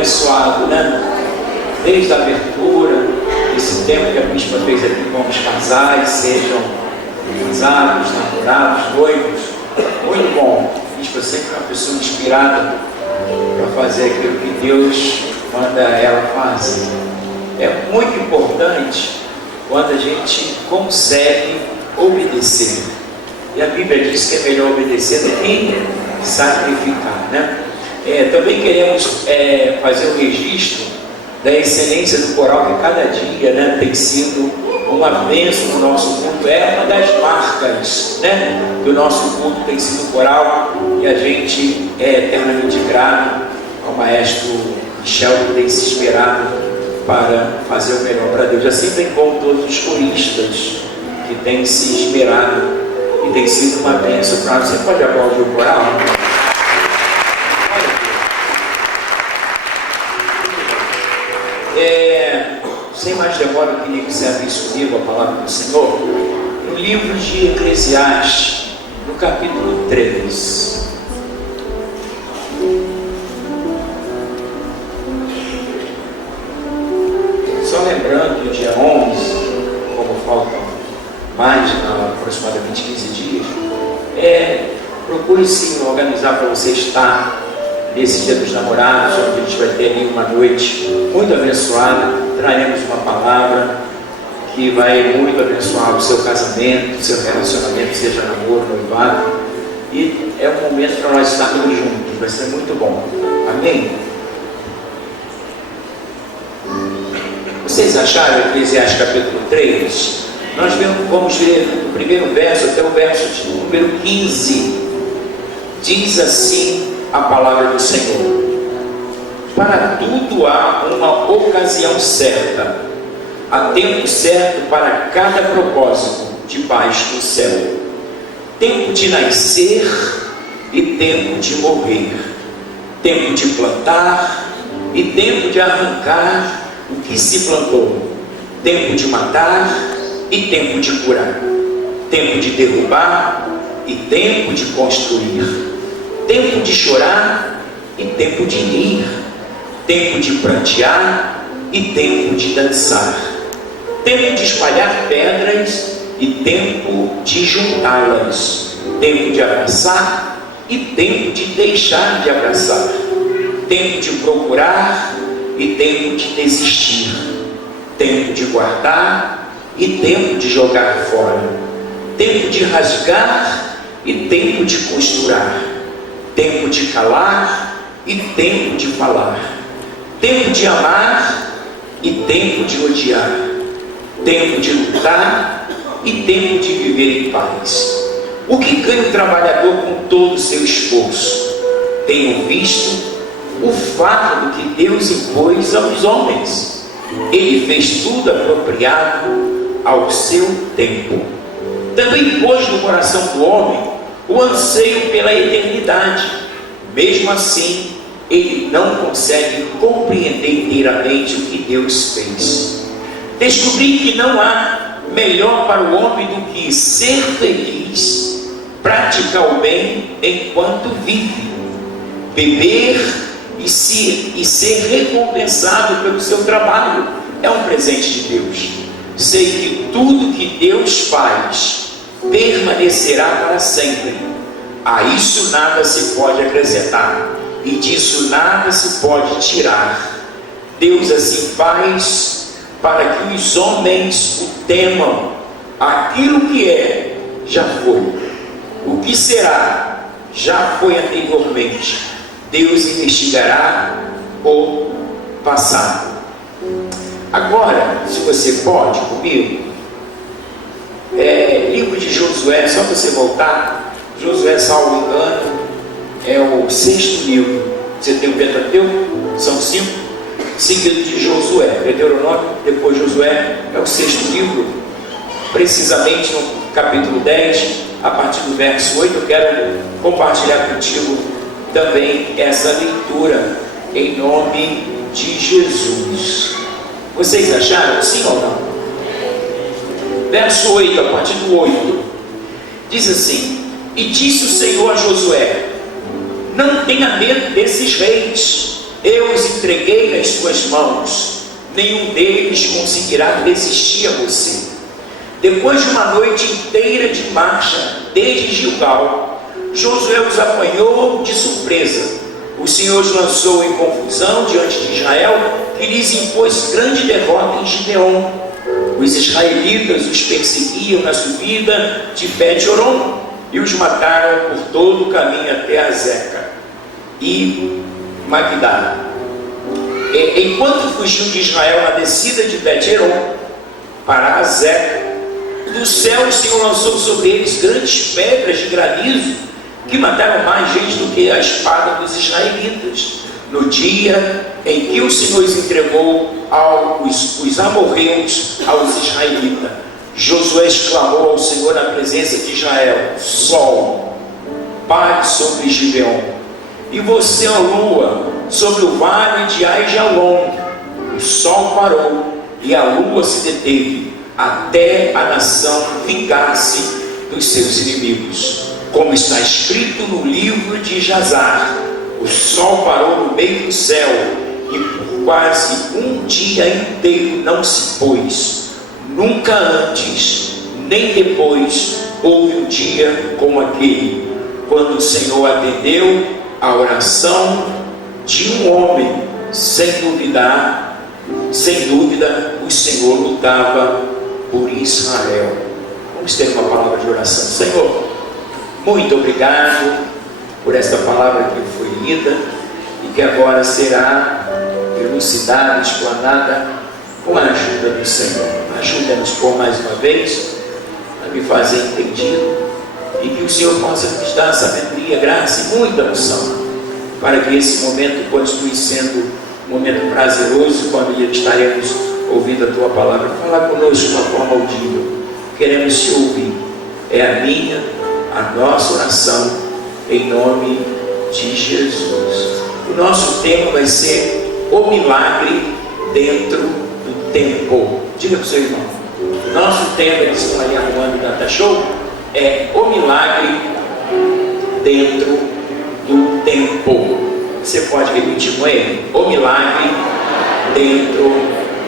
abençoado, né? Desde a abertura, esse tempo que a bispa fez aqui com os casais, sejam casados, namorados, noivos, muito bom. A bispa sempre é uma pessoa inspirada para fazer aquilo que Deus manda ela fazer. É muito importante quando a gente consegue obedecer. E a Bíblia diz que é melhor obedecer do que sacrificar, né? Também queremos fazer o registro da excelência do coral, que cada dia, né, tem sido uma bênção no nosso culto. É uma das marcas, né, do nosso culto, tem sido o coral, e a gente é eternamente grato ao maestro Michel, que tem se esperado para fazer o melhor para Deus. Assim tem como todos os coristas que têm se esperado e tem sido uma bênção para nós. Você pode aplaudir o coral? Sem mais demora, eu queria que você abrisse comigo a palavra do Senhor no livro de Eclesiastes, no capítulo 3. Só lembrando que o dia 11, como faltam mais, aproximadamente 15 dias, procure sim organizar para você estar nesse dia dos namorados, onde a gente vai ter ali uma noite muito abençoada. Traremos uma palavra que vai muito abençoar o seu casamento, o seu relacionamento, seja namoro, noivado. E é um momento para nós estarmos juntos, vai ser muito bom. Amém? Vocês acharam Eclesiastes capítulo 3? Nós vamos ver do primeiro verso até o verso de número 15. Diz assim a palavra do Senhor: para tudo há uma ocasião certa, há tempo certo para cada propósito debaixo do céu, tempo de nascer e tempo de morrer, tempo de plantar e tempo de arrancar o que se plantou, tempo de matar e tempo de curar, tempo de derrubar e tempo de construir, tempo de chorar e tempo de rir, tempo de prantear e tempo de dançar, tempo de espalhar pedras e tempo de juntá-las, tempo de abraçar e tempo de deixar de abraçar, tempo de procurar e tempo de desistir, tempo de guardar e tempo de jogar fora, tempo de rasgar e tempo de costurar, tempo de calar e tempo de falar, tempo de amar e tempo de odiar, tempo de lutar e tempo de viver em paz. O que ganha o trabalhador com todo o seu esforço? Tenho visto o fardo que Deus impôs aos homens. Ele fez tudo apropriado ao seu tempo. Também pôs no coração do homem o anseio pela eternidade. Mesmo assim, ele não consegue compreender inteiramente o que Deus fez. Descobri que não há melhor para o homem do que ser feliz, praticar o bem enquanto vive, beber e ser recompensado pelo seu trabalho. É um presente de Deus. Sei que tudo que Deus faz permanecerá para sempre. A isso nada se pode acrescentar, e disso nada se pode tirar. Deus assim faz para que os homens o temam. Aquilo que é, já foi. O que será, já foi anteriormente. Deus investigará o passado. Agora, se você pode comigo, livro de Josué, só você voltar. Josué, salvo engano, é o 6º livro. Você tem o Pentateuco, são 5, seguido de Josué, Deuteronômio, depois Josué, é o 6º livro, precisamente no capítulo 10, a partir do verso 8. Eu quero compartilhar contigo também essa leitura, em nome de Jesus. Vocês acharam, sim ou não? Verso 8, a partir do 8, diz assim: e disse o Senhor a Josué: não tenha medo desses reis, eu os entreguei nas suas mãos, nenhum deles conseguirá resistir a você. Depois de uma noite inteira de marcha desde Gilgal, Josué os apanhou de surpresa. O Senhor os lançou em confusão diante de Israel, que lhes impôs grande derrota em Gibeon. Os israelitas os perseguiam na subida de Bet-Horon e os mataram por todo o caminho até Azeca e Magdá. Enquanto fugiu de Israel na descida de Bet-Horon para Azeca, do céu o Senhor lançou sobre eles grandes pedras de granizo que mataram mais gente do que a espada dos israelitas. No dia em que o Senhor os entregou os amorreus aos israelitas, Josué exclamou ao Senhor na presença de Israel: Sol, pare sobre Gibeon, e você, ó lua, sobre o vale de Aijalon. O sol parou e a lua se deteve, até a nação vingar-se dos seus inimigos. Como está escrito no livro de Jazar, o sol parou no meio do céu e por quase um dia inteiro não se pôs. Nunca antes, nem depois, houve um dia como aquele, quando o Senhor atendeu a oração de um homem. Sem dúvida, o Senhor lutava por Israel. Vamos ter uma palavra de oração. Senhor, muito obrigado por esta palavra que foi lida e que agora será elucidada, explanada com a ajuda do Senhor. Ajuda-nos por mais uma vez a me fazer entendido e que o Senhor possa nos dar sabedoria, graça e muita unção para que esse momento continue sendo um momento prazeroso quando estaremos ouvindo a Tua palavra. Fala conosco de uma forma audível. Queremos Te ouvir. É a minha, a nossa oração, em nome de Jesus. O nosso tema vai ser o milagre dentro do tempo. Diga para o seu irmão. Nosso tema, que está aí arrumando Data Show, é o milagre dentro do tempo. Você pode repetir com ele? O milagre dentro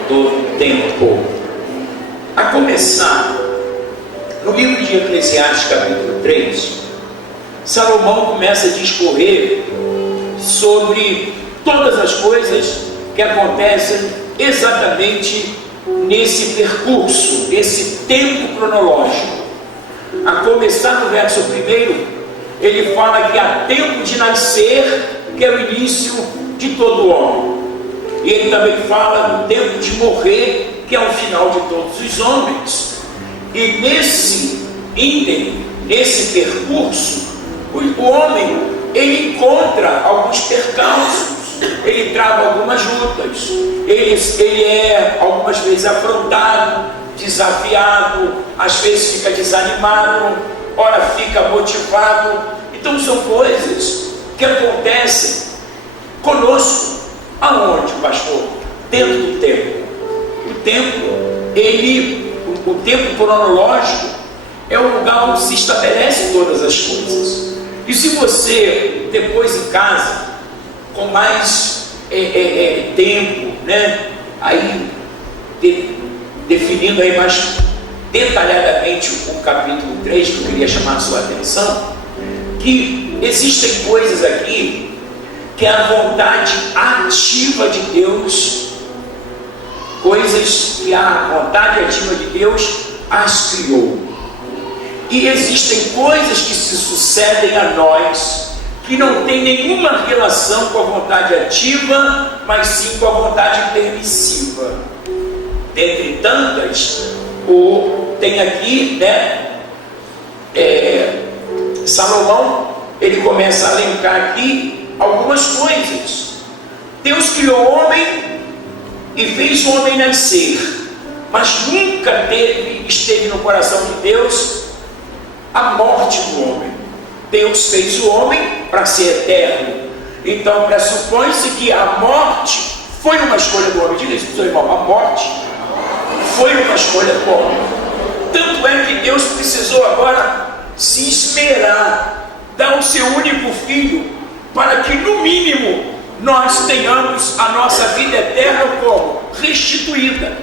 do tempo. A começar, no livro de Eclesiastes, capítulo 3, Salomão começa a discorrer sobre todas as coisas que acontecem exatamente nesse percurso, nesse tempo cronológico. A começar no verso 1, ele fala que há tempo de nascer, que é o início de todo homem. E ele também fala do tempo de morrer, que é o final de todos os homens. E nesse ínterim, nesse percurso, o homem, ele encontra alguns percalços, ele trava algumas lutas, ele é algumas vezes afrontado, desafiado, às vezes fica desanimado, ora fica motivado. Então são coisas que acontecem conosco. Aonde, pastor? Dentro do tempo. O tempo cronológico é o lugar onde se estabelecem todas as coisas. E se você, depois em casa, com mais tempo, né, aí definindo aí mais detalhadamente o capítulo 3, que eu queria chamar a sua atenção, que existem coisas aqui que é a vontade ativa de Deus, coisas que a vontade ativa de Deus as criou. E existem coisas que se sucedem a nós que não tem nenhuma relação com a vontade ativa, mas sim com a vontade permissiva. Dentre tantas, tem aqui, né, Salomão, ele começa a elencar aqui algumas coisas. Deus criou o homem e fez o homem nascer, mas nunca esteve no coração de Deus a morte do homem. Deus fez o homem para ser eterno. Então pressupõe-se que a morte foi uma escolha do homem. Diga isso para o seu irmão: a morte foi uma escolha do homem. Tanto é que Deus precisou agora se esmerar, dar o seu único filho, para que no mínimo nós tenhamos a nossa vida eterna como? Restituída.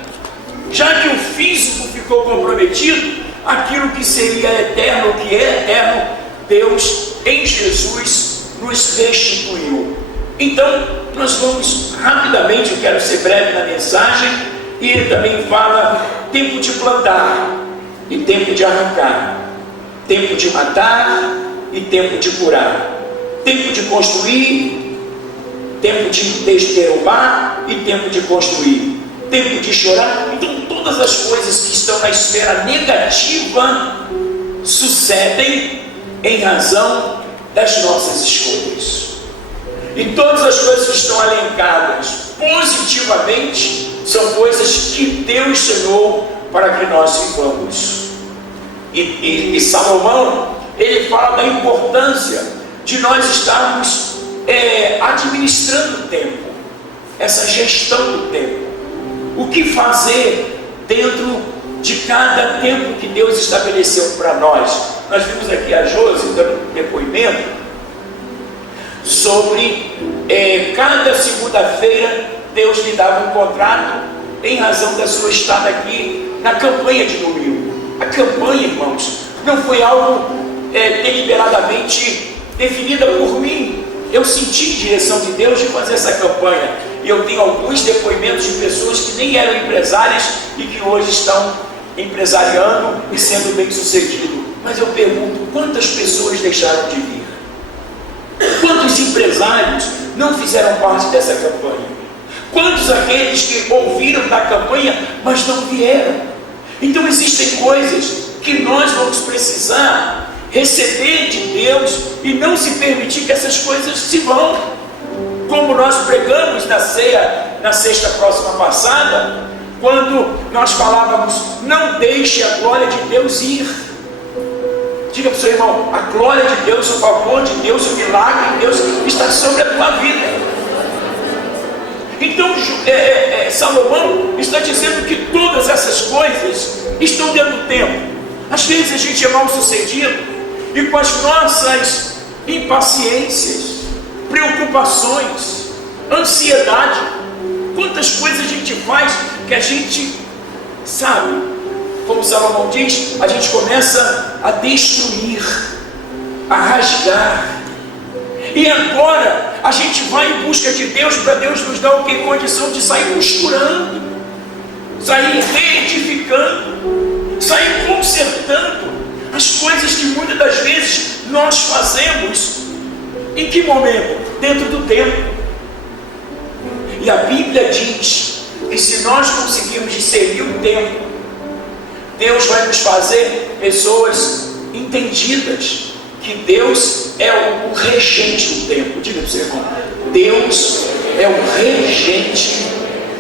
Já que o físico ficou comprometido, aquilo que seria eterno, o que é eterno, Deus em Jesus nos restituiu. Então, nós vamos rapidamente, eu quero ser breve na mensagem, e ele também fala tempo de plantar e tempo de arrancar, tempo de matar e tempo de curar, tempo de construir, tempo de derrubar e tempo de construir, tempo de chorar. Então todas as coisas que estão na esfera negativa sucedem em razão das nossas escolhas, e todas as coisas que estão alencadas positivamente são coisas que Deus sonhou para que nós vivamos. E Salomão, ele fala da importância de nós estarmos administrando o tempo, essa gestão do tempo, o que fazer dentro de cada tempo que Deus estabeleceu para nós. Nós vimos aqui a Josi dando um depoimento sobre cada segunda-feira Deus lhe dava um contrato em razão da sua estada aqui na campanha de domingo. A campanha, irmãos, não foi algo deliberadamente definida por mim. Eu senti direção de Deus de fazer essa campanha, e eu tenho alguns depoimentos de pessoas que nem eram empresárias e que hoje estão empresariando e sendo bem sucedido. Mas eu pergunto, quantas pessoas deixaram de vir? Quantos empresários não fizeram parte dessa campanha? Quantos aqueles que ouviram da campanha, mas não vieram? Então existem coisas que nós vamos precisar receber de Deus e não se permitir que essas coisas se vão. Como nós pregamos na ceia, na sexta próxima passada, quando nós falávamos, não deixe a glória de Deus ir. Diga para o seu irmão, a glória de Deus, o favor de Deus, o milagre de Deus está sobre a tua vida. Então Salomão está dizendo que todas essas coisas estão dentro do tempo. Às vezes a gente é mal sucedido, e com as nossas impaciências, preocupações, ansiedade, quantas coisas a gente faz que a gente sabe, como Salomão diz, a gente começa a destruir, a rasgar. E agora a gente vai em busca de Deus, para Deus nos dar o que? Condição de sair costurando, sair reedificando, sair consertando as coisas que muitas das vezes nós fazemos. Em que momento? Dentro do tempo. E a Bíblia diz que se nós conseguirmos discernir o tempo, Deus vai nos fazer pessoas entendidas que Deus é o regente do tempo. Diga para o seu irmão, Deus é o regente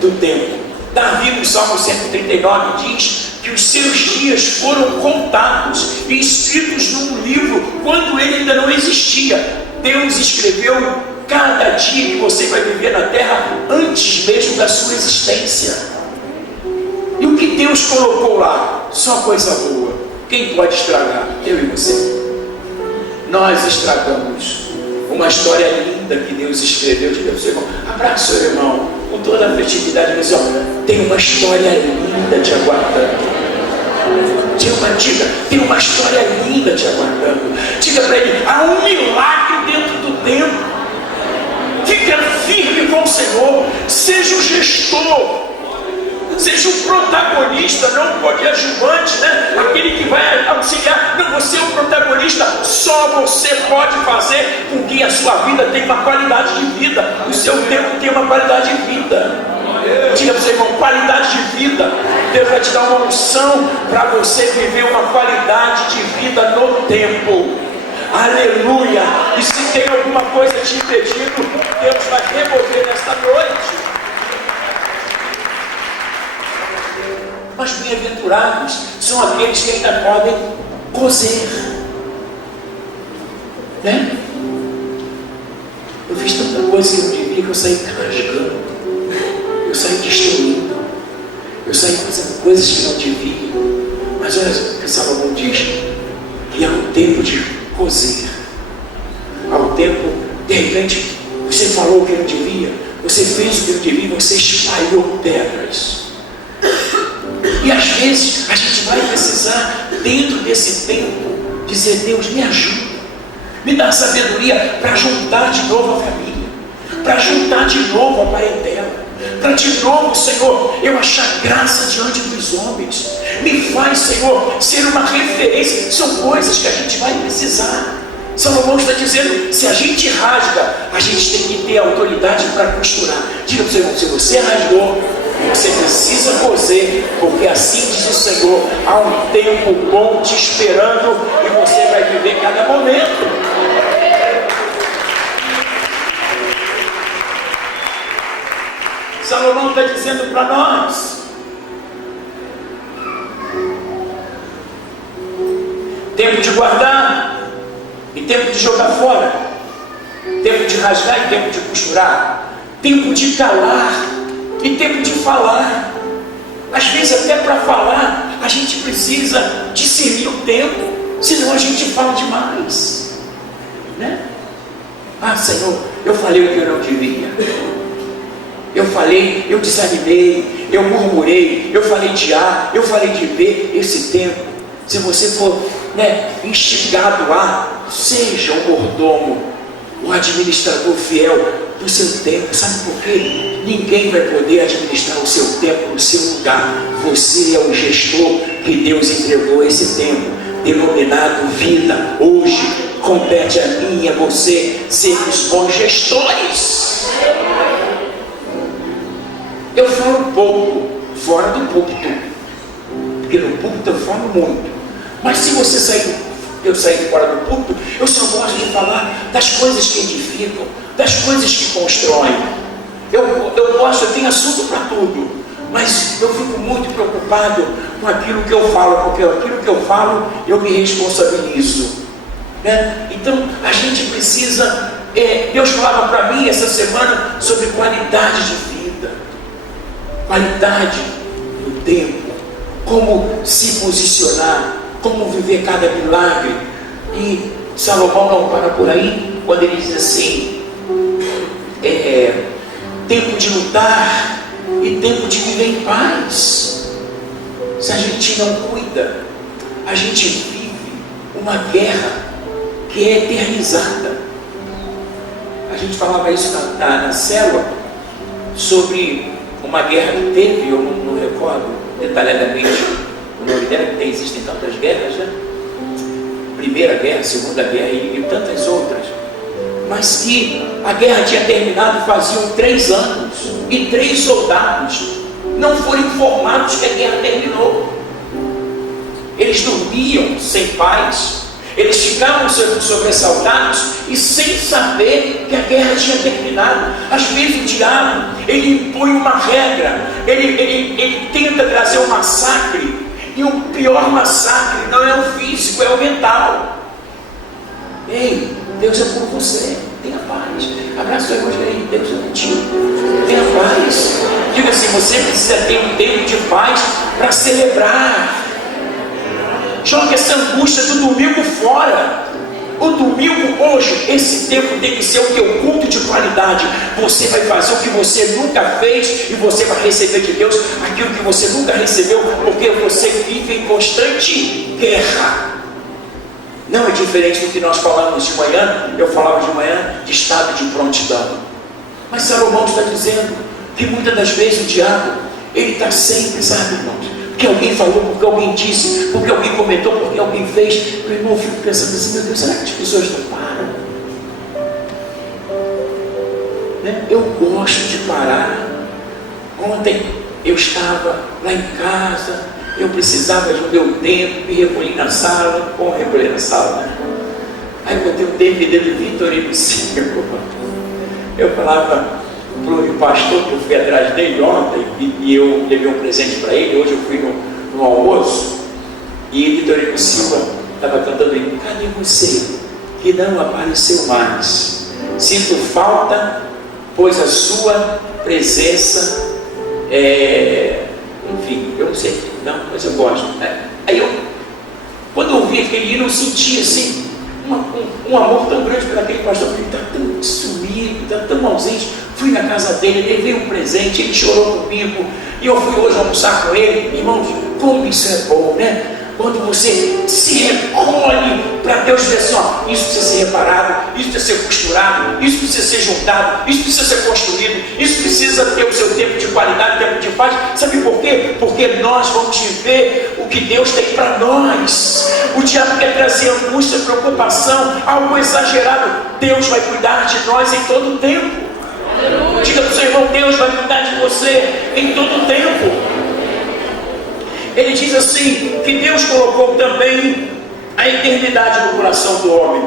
do tempo. Davi, no Salmo 139, diz que os seus dias foram contados e escritos num livro quando ele ainda não existia. Deus escreveu cada dia que você vai viver na terra antes mesmo da sua existência. E o que Deus colocou lá? Só coisa boa. Quem pode estragar? Eu e você. Nós estragamos uma história linda que Deus escreveu. Diga para o seu irmão, abraça o seu irmão com toda a afetividade, mas tem uma história linda te aguardando. Diga, tem uma história linda te aguardando. Diga para ele, há um milagre dentro do tempo. Fica firme com o Senhor, seja o gestor, seja o protagonista, não o coadjuvante, né? Aquele que vai auxiliar. Não, você é o protagonista. Só você pode fazer com que a sua vida tenha uma qualidade de vida, o seu tempo tenha uma qualidade de vida. Diga para o seu irmão, qualidade de vida. Deus vai te dar uma unção para você viver uma qualidade de vida no tempo. Aleluia. E se tem alguma coisa te impedindo, Deus vai remover nesta noite. Mas bem-aventurados são aqueles que ainda podem cozer, né? Eu fiz tanta coisa que eu não devia, que eu saí rasgando, eu saí destruindo, eu saí fazendo coisas que não devia. Mas olha o que Salomão diz, que há um tempo de cozer, há um tempo, de repente, você falou o que não devia, você fez o que não devia, você espalhou pedras. E às vezes a gente vai precisar, dentro desse tempo, dizer: Deus, me ajuda, me dá sabedoria para juntar de novo a família, para juntar de novo a parentela, para de novo, Senhor, eu achar graça diante dos homens. Me faz, Senhor, ser uma referência. São coisas que a gente vai precisar. Salomão está dizendo: se a gente rasga, a gente tem que ter autoridade para costurar. Diga para o seu irmão: se você rasgou, você precisa coser, porque assim diz o Senhor, há um tempo bom te esperando e você vai viver cada momento. Salomão está dizendo para nós: tempo de guardar e tempo de jogar fora, tempo de rasgar e tempo de costurar, tempo de calar e tempo de falar. Às vezes até para falar a gente precisa discernir o tempo, senão a gente fala demais, né? Ah, Senhor, eu falei o que eu não devia, eu falei, eu desanimei, eu murmurei, eu falei de A, eu falei de B. Esse tempo, se você for, instigado a, seja o mordomo, o administrador fiel do seu tempo. Sabe por quê? Ninguém vai poder administrar o seu tempo no seu lugar. Você é o gestor que Deus entregou esse tempo, denominado vida. Hoje compete a mim e a você sermos bons gestores. Eu falo pouco fora do púlpito, porque no púlpito eu falo muito. Mas se você eu sair fora do púlpito, eu só gosto de falar das coisas que edificam, das coisas que constroem. Eu tenho assunto para tudo, mas eu fico muito preocupado com aquilo que eu falo, porque aquilo que eu falo, eu me responsabilizo, né? Então a gente precisa, Deus falava para mim essa semana sobre qualidade de vida, qualidade do tempo, como se posicionar, como viver cada milagre. E Salomão não para por aí, quando ele diz assim: tempo de lutar e tempo de viver em paz. Se a gente não cuida, a gente vive uma guerra que é eternizada. A gente falava isso na célula, sobre uma guerra que teve, eu não recordo detalhadamente o nome dela, porque existem tantas guerras, né? Primeira guerra, segunda guerra e tantas outras, mas que a guerra tinha terminado faziam 3 anos e 3 soldados não foram informados que a guerra terminou. Eles dormiam sem paz, eles ficavam sobressaltados e sem saber que a guerra tinha terminado. Às vezes o diabo, ele impõe uma regra, ele tenta trazer um massacre. E o pior massacre não é o físico, é o mental. Ei, Deus é por você, tenha paz. Abraça o seu irmão, aí, Deus é contigo, tenha paz. Diga assim: você precisa ter um tempo de paz para celebrar. Jogue essa angústia do domingo fora. O domingo hoje, esse tempo tem que ser o teu culto de qualidade. Você vai fazer o que você nunca fez e você vai receber de Deus aquilo que você nunca recebeu, porque você vive em constante guerra. Não é diferente do que nós falamos de manhã. Eu falava de manhã de estado de prontidão. Mas Salomão está dizendo que muitas das vezes o diabo, ele está sempre, sabe, irmãos, porque alguém falou, porque alguém disse, porque alguém comentou, porque alguém fez. Meu irmão, eu fico pensando assim: meu Deus, será que as pessoas não param? Né? Eu gosto de parar. Ontem eu estava lá em casa, eu precisava do meu tempo, me recolhi na sala. Como recolher na sala, né? Aí eu botei o DVD do Vitorino Silva. Eu falava para o pastor, que eu fui atrás dele ontem, e eu levei um presente para ele. Hoje eu fui no almoço, e Vitorino Silva estava cantando aí: cadê você que não apareceu mais? Sinto falta, pois a sua presença enfim, eu não sei, não, mas eu gosto, né? Aí quando eu ouvi aquele hino, eu senti assim um amor tão grande por aquele pastor, ele está tão sumido, está tão ausente. Fui na casa dele, levei um presente, ele chorou comigo, e eu fui hoje almoçar com ele. Irmãos, como isso é bom, né? Quando você se recolhe para Deus dizer assim, ó, isso precisa ser reparado, isso precisa ser costurado, isso precisa ser juntado, isso precisa ser construído, isso precisa ter o seu tempo de qualidade, tempo de paz. Sabe por quê? Porque nós vamos viver o que Deus tem para nós. O diabo quer trazer angústia, preocupação, algo exagerado. Deus vai cuidar de nós em todo o tempo. Diga para o seu irmão, Deus vai cuidar de você em todo o tempo. Ele diz assim, que Deus colocou também a eternidade no coração do homem.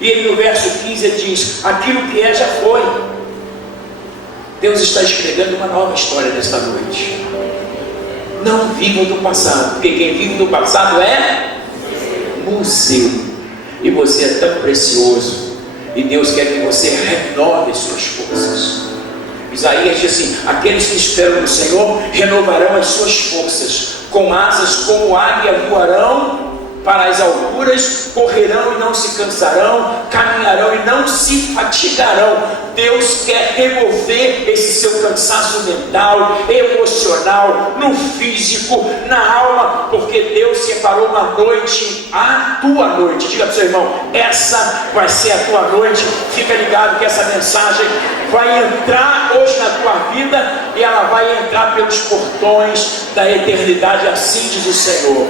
E ele no verso 15 ele diz, aquilo que é já foi. Deus está escrevendo uma nova história nesta noite. Não viva do passado, porque quem vive do passado é museu. E você é tão precioso, e Deus quer que você renove as suas forças. Isaías diz assim, aqueles que esperam no Senhor renovarão as suas forças, com asas como águia voarão para as alturas, correrão e não se cansarão, caminharão e não se fatigarão. Deus quer remover esse seu cansaço mental, emocional, no físico, na alma, porque Deus separou uma noite, a tua noite. Diga para o seu irmão, essa vai ser a tua noite. Fica ligado que essa mensagem vai entrar hoje na tua vida, e ela vai entrar pelos portões da eternidade, assim diz o Senhor.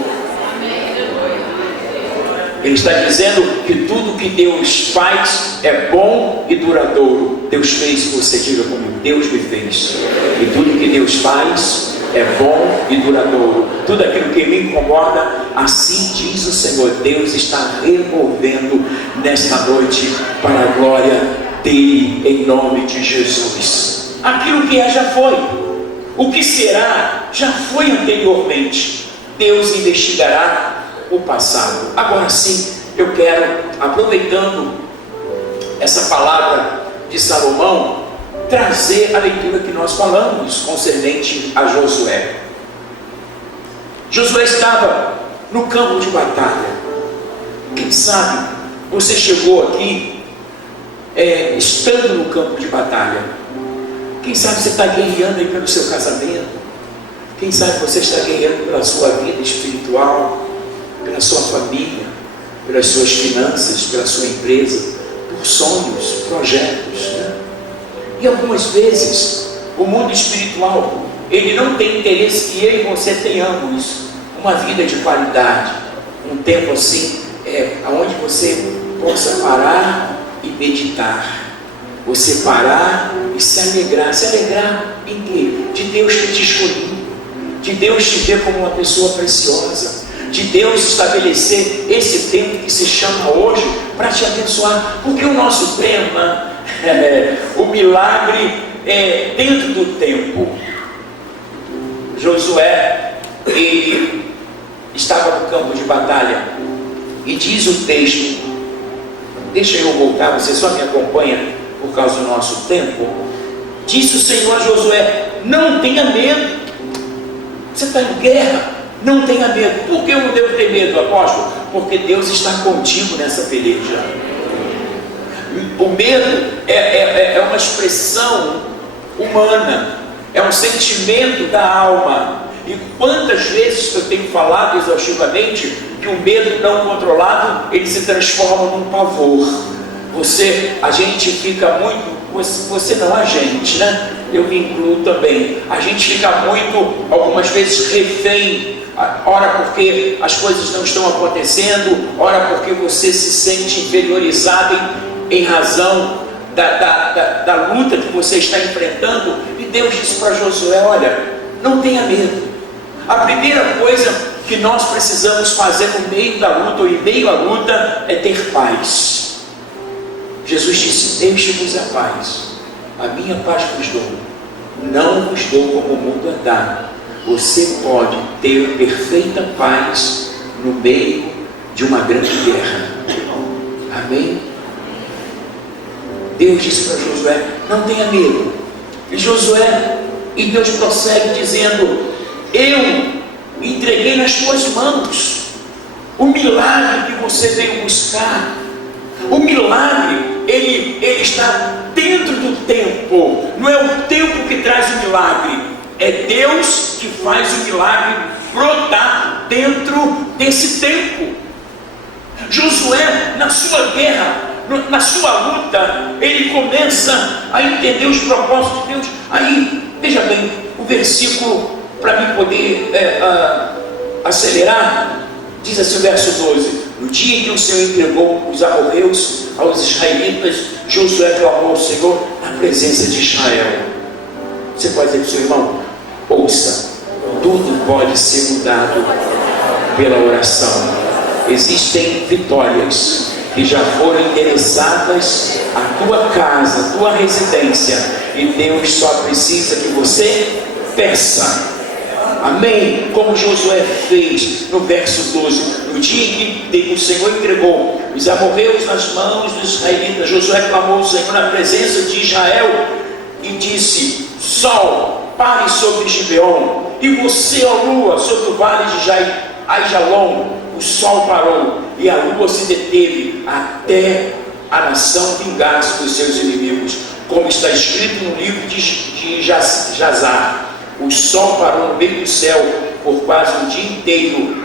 Ele está dizendo que tudo que Deus faz é bom e duradouro. Deus fez, você diga comigo, Deus me fez. E tudo que Deus faz é bom e duradouro. Tudo aquilo que me incomoda, assim diz o Senhor, Deus está removendo nesta noite para a glória dele, em nome de Jesus. Aquilo que é já foi. O que será já foi anteriormente. Deus investigará o passado. Agora sim, eu quero, aproveitando essa palavra de Salomão, trazer a leitura que nós falamos concernente a Josué. Josué estava no campo de batalha. Quem sabe você chegou aqui estando no campo de batalha. Quem sabe você está guerreando aí pelo seu casamento. Quem sabe você está guerreando pela sua vida espiritual, pela sua família, pelas suas finanças, pela sua empresa, por sonhos, projetos, né? E algumas vezes o mundo espiritual, ele não tem interesse que eu e você tenhamos uma vida de qualidade, um tempo assim, onde você possa parar e meditar, você parar e se alegrar em quê? De Deus ter te escolhido, de Deus te ver como uma pessoa preciosa, de Deus estabelecer esse tempo que se chama hoje para te abençoar, porque o nosso tema o milagre é dentro do tempo. Josué, ele estava no campo de batalha, e diz o texto, deixa eu voltar, você só me acompanha por causa do nosso tempo. Disse o Senhor a Josué, não tenha medo, você está em guerra, não tenha medo. Por que eu não devo ter medo, apóstolo? Porque Deus está contigo nessa peleja. O medo é uma expressão humana, é um sentimento da alma. E quantas vezes eu tenho falado exaustivamente que o medo não controlado, ele se transforma num pavor. A gente fica muito, você não, a gente, né? Eu me incluo também. A gente fica muito, algumas vezes, refém. Ora porque as coisas não estão acontecendo, ora porque você se sente inferiorizado em razão da luta que você está enfrentando. E Deus disse para Josué, olha, não tenha medo. A primeira coisa que nós precisamos fazer no meio da luta, ou em meio à luta, é ter paz. Jesus disse, deixe-vos a paz, a minha paz vos dou, não vos dou como o mundo dá. Você pode ter perfeita paz no meio de uma grande guerra. Amém? Deus disse para Josué, não tenha medo. E Deus prossegue dizendo, eu entreguei nas tuas mãos o milagre que você veio buscar. O milagre, ele está dentro do tempo. Não é o tempo que traz o milagre, é Deus que faz o milagre brotar dentro desse tempo. Josué, na sua guerra, na sua luta, ele começa a entender os propósitos de Deus. Aí, veja bem, o versículo, para mim poder acelerar, diz assim o verso 12: no dia em que o Senhor entregou os amorreus aos israelitas, Josué clamou ao Senhor na presença de Israel. Você pode dizer para o seu irmão: ouça, tudo pode ser mudado pela oração. Existem vitórias que já foram endereçadas à tua casa, à tua residência, e Deus só precisa que você peça. Amém? Como Josué fez no verso 12: no dia em que o Senhor entregou os amorreus nas mãos dos israelitas, Josué clamou ao Senhor na presença de Israel e disse: sol, pare sobre Gibeon, e você, ó lua, sobre o vale de Aijalon. O sol parou e a lua se deteve até a nação vingar-se dos seus inimigos, como está escrito no livro de Jazar. O sol parou no meio do céu por quase um dia inteiro,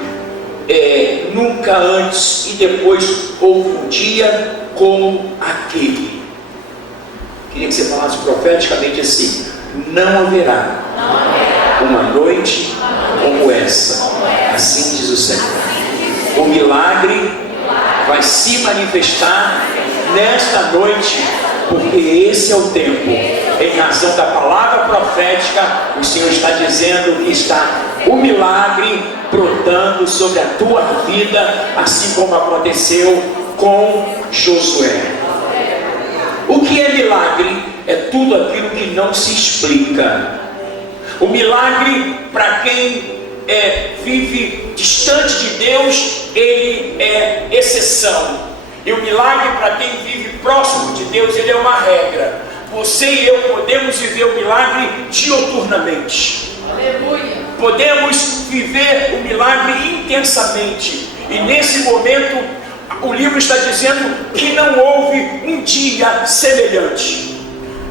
nunca antes e depois houve um dia como aquele. Queria que você falasse profeticamente assim: não haverá uma noite como essa. Assim diz o Senhor. O milagre vai se manifestar nesta noite, porque esse é o tempo. Em razão da palavra profética, o Senhor está dizendo que está o milagre brotando sobre a tua vida, assim como aconteceu com Josué. O que é milagre? É tudo aquilo que não se explica. O milagre, para quem vive distante de Deus, ele é exceção. E o milagre, para quem vive próximo de Deus, ele é uma regra. Você e eu podemos viver o milagre dioturnamente. Aleluia. Podemos viver o milagre intensamente. E nesse momento, o livro está dizendo que não houve um dia semelhante.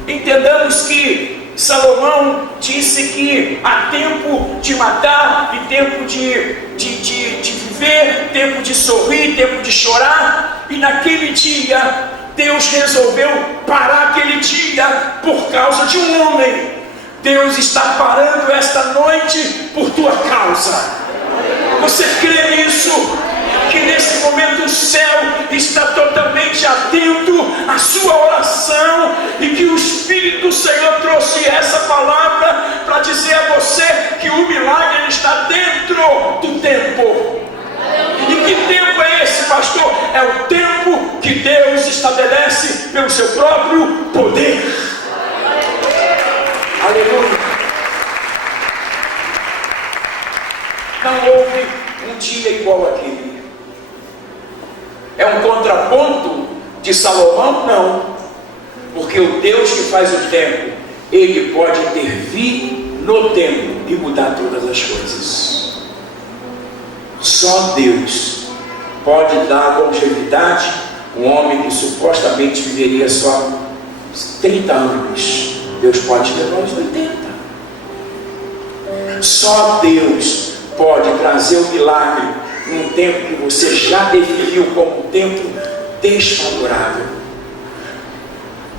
Entendamos que Salomão disse que há tempo de matar e tempo de viver, tempo de sorrir, tempo de chorar. E naquele dia, Deus resolveu parar aquele dia por causa de um homem. Deus está parando esta noite por tua causa. Você crê nisso? Que nesse momento o céu está totalmente atento à sua oração, e que o Espírito do Senhor trouxe essa palavra para dizer a você que o milagre está dentro do tempo. E que tempo é esse, pastor? É o tempo que Deus estabelece pelo seu próprio poder. Aleluia. Não houve um dia igual àquele. É um contraponto de Salomão? Não, porque o Deus que faz o tempo, ele pode intervir no tempo e mudar todas as coisas. Só Deus pode dar longevidade. Um homem que supostamente viveria só 30 anos, Deus pode levar aos 80. Só Deus pode trazer o milagre num tempo que você já definiu como um tempo desfavorável.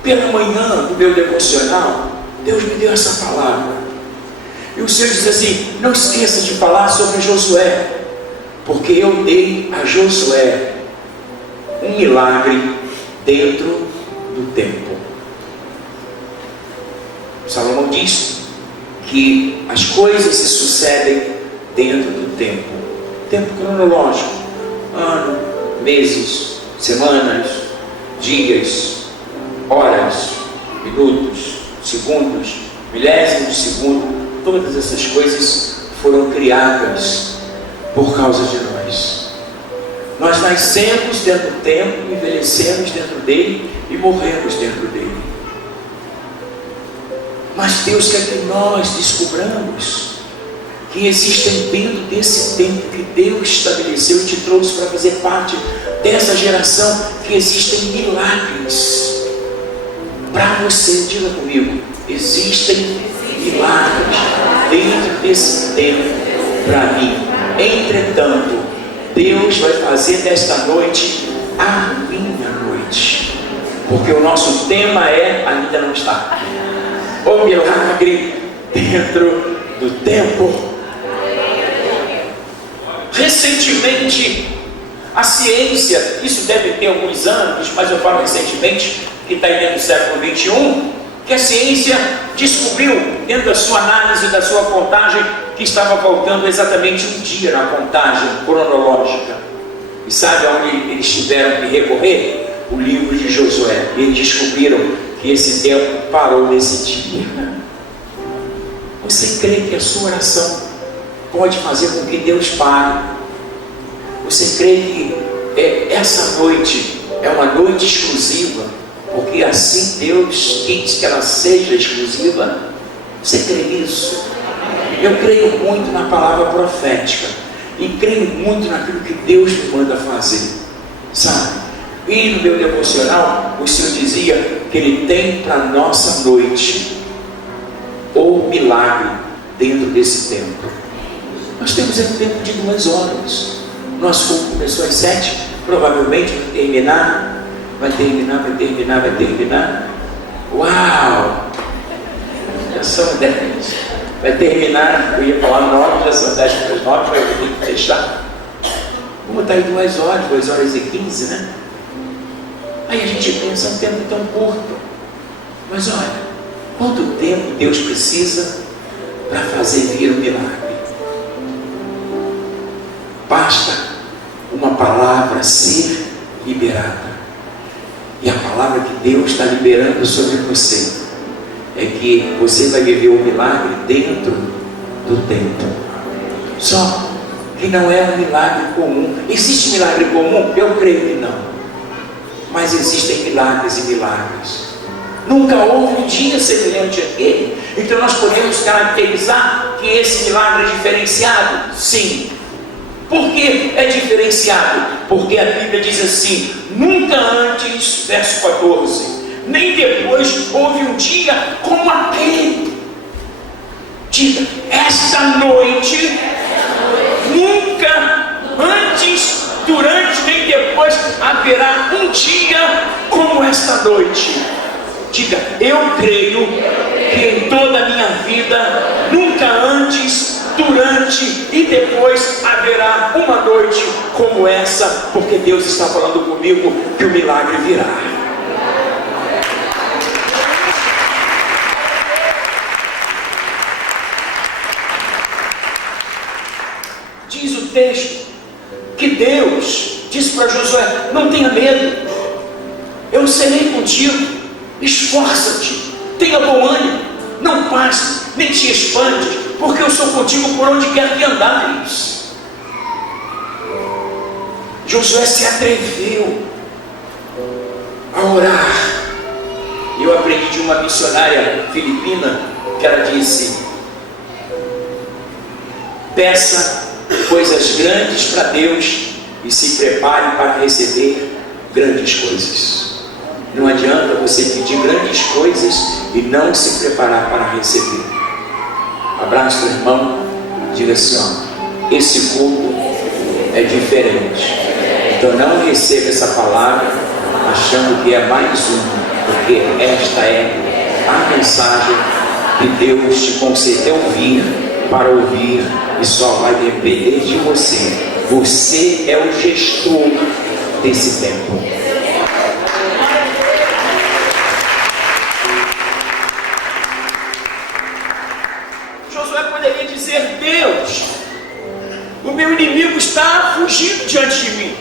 Pela manhã, no meu devocional, Deus me deu essa palavra. E o Senhor diz assim: não esqueça de falar sobre Josué, porque eu dei a Josué um milagre dentro do tempo. Salomão diz que as coisas se sucedem dentro do tempo. Tempo cronológico: ano, meses, semanas, dias, horas, minutos, segundos, milésimos de segundo. Todas essas coisas foram criadas por causa de nós. Nós nascemos dentro do tempo, envelhecemos dentro dele e morremos dentro dele. Mas Deus quer que nós descobramos que existem dentro desse tempo que Deus estabeleceu e te trouxe para fazer parte dessa geração que existem milagres para você. Diga comigo: existem milagres dentro desse tempo para mim. Entretanto, Deus vai fazer desta noite a minha noite, porque o nosso tema é ainda não está. O milagre dentro do tempo. Recentemente, a ciência, isso deve ter alguns anos, mas eu falo recentemente, que está dentro do século XXI, que a ciência descobriu, dentro da sua análise, da sua contagem, que estava faltando exatamente um dia na contagem cronológica. E sabe aonde eles tiveram que recorrer? O livro de Josué. E eles descobriram que esse tempo parou nesse dia. Você crê que a sua oração pode fazer com que Deus pare? Você crê que essa noite é uma noite exclusiva, porque assim Deus quis que ela seja exclusiva? Você crê nisso? Eu creio muito na palavra profética e creio muito naquilo que Deus me manda fazer, sabe? E no meu devocional o Senhor dizia que Ele tem para nossa noite ou milagre dentro desse tempo. Nós temos um tempo de 2 horas. Nosso culto começou às 7, provavelmente vai terminar. Uau! Já são 10. Vai terminar, eu ia falar 9, já são 10 para as 9, mas eu tenho que fechar. Como está aí 2 horas, 2 horas e 15, né? Aí a gente pensa, um tempo tão curto. Mas olha, quanto tempo Deus precisa para fazer vir um milagre? Basta uma palavra ser liberada. E a palavra que Deus está liberando sobre você é que você vai viver o milagre dentro do tempo. Só que não é um milagre comum. Existe milagre comum? Eu creio que não. Mas existem milagres e milagres. Nunca houve um dia semelhante àquele. Então nós podemos caracterizar que esse milagre é diferenciado? Sim. Por que é diferenciado? Porque a Bíblia diz assim: nunca antes, verso 14, nem depois houve um dia como aquele. Diga: esta noite, nunca antes, durante, nem depois haverá um dia como esta noite. Diga: eu creio que em toda a minha vida, nunca antes, durante e depois haverá uma noite como essa, porque Deus está falando comigo que o milagre virá. Diz o texto que Deus disse para Josué: não tenha medo, eu serei contigo, esforça-te, tenha bom ânimo, não passe, nem te expande, porque eu sou contigo por onde quer que andares. Josué se atreveu a orar. Eu aprendi de uma missionária filipina que ela disse: peça coisas grandes para Deus e se prepare para receber grandes coisas. Não adianta você pedir grandes coisas e não se preparar para receber. Abraça o irmão, diga assim: ó, esse culto é diferente. Então não receba essa palavra achando que é mais uma, porque esta é a mensagem que Deus te concedeu ouvir, para ouvir, e só vai depender de você. Você é o gestor desse tempo. Josué poderia dizer: Deus, o meu inimigo está fugindo diante de mim,